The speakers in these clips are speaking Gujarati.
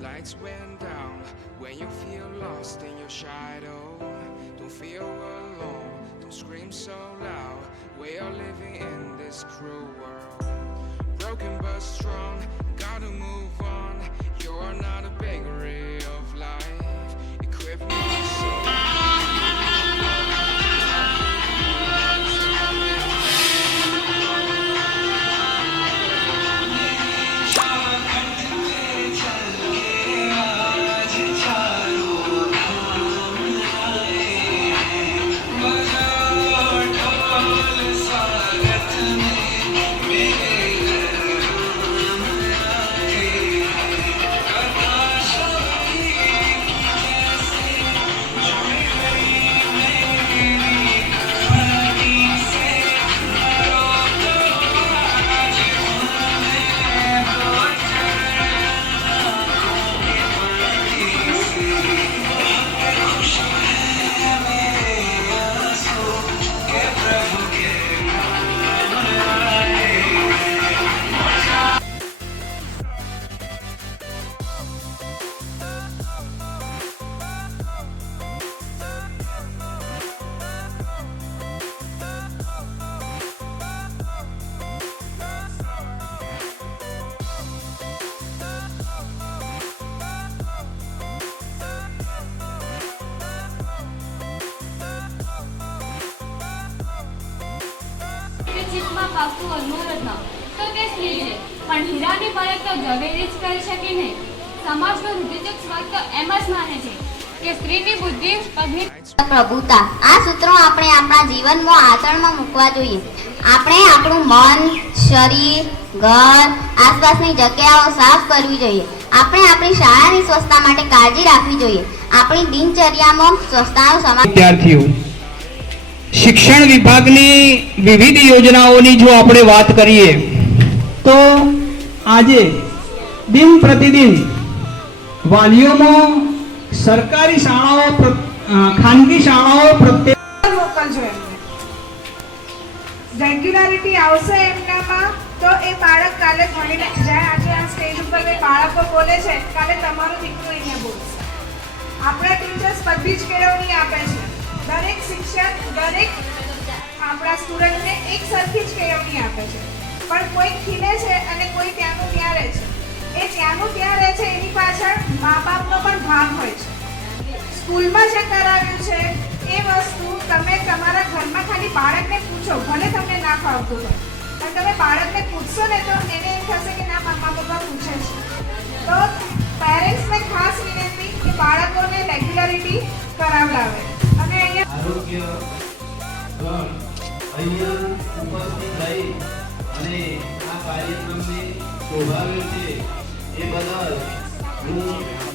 Lights went down when you feel lost in your shadow. Don't feel alone, don't scream so loud. We are living in this cruel world. Broken but strong, gotta move on. You're not a bakery of life. Equip me so. ચિત્તમાં પાકું અનુરત્ન તો તે સ્ત્રી છે, પણ હીરાની પરખ તો ઝવેરી જ કરી શકે નહીં. સમાજનો રૂઢિચુક સ્વર્ગ તો એમ જ માને છે કે સ્ત્રીની બુદ્ધિ પત્ની પ્રભુતા. આ સૂત્રો આપણે આપણા જીવનમાં આચરણમાં મૂકવા જોઈએ. આપણે આપણું મન, શરીર, ઘર, આસપાસની જગ્યાઓ સાફ કરવી જોઈએ. આપણે આપણી શાળાની સ્વચ્છતા માટે કાળજી રાખવી જોઈએ. આપણી દિનચર્યામાં સ્વચ્છતાનો સમાવેશ. વિદ્યાર્થીઓ, શિક્ષણ વિભાગની વિવિધ યોજનાઓની જો આપણે વાત કરીએ તો આજે દિન પ્રતિદિન વાલીઓમાં સરકારી શાળાઓ, ખાનગી શાળાઓ પ્રત્યે મોકલજો. એમને રેગ્યુલારિટી આવશે એમનામાં તો એ બાળક કાલે ભણીને જ્યારે આજે આ સ્ટેજ ઉપર બે બાળકો બોલે છે, કાલે તમારું દીકરું અહીંયા બોલશે. આપણા ટીચર્સ બધી જ કેળવણી આપે છે. દરેક શિક્ષક દરેક આપણા સ્ટુડન્ટને એક સરખી જ કેળવણી આપે છે, પણ કોઈ ખીલે છે અને કોઈ ત્યાંનું ત્યાં રહે છે. એ ત્યાંનું ત્યાં રહે છે એની પાછળ મા બાપનો પણ ભાગ હોય છે. સ્કૂલમાં જે કરાવ્યું છે એ વસ્તુ તમે તમારા ઘરમાં ખાલી બાળકને પૂછો, ભલે તમને ના ફાવતું હોય, પણ તમે બાળકને પૂછશો ને તો એને એમ થશે કે ના મમ્મા પપ્પા પૂછે છે. તો પેરેન્ટ્સને ખાસ વિનંતી કે બાળકોને રેગ્યુલરિટી કરાવડાવે. અને અહીંયા આરોગ્ય ગણ અહીંયા ઉપસ્થિત રહી અને આ કાર્યક્રમને શોભાવ્યો છે એ બદલ હું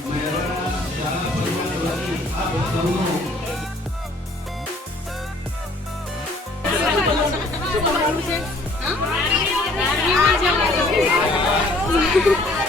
મહેરવાડા શાળા પરિવાર વતી આપ સૌનો શું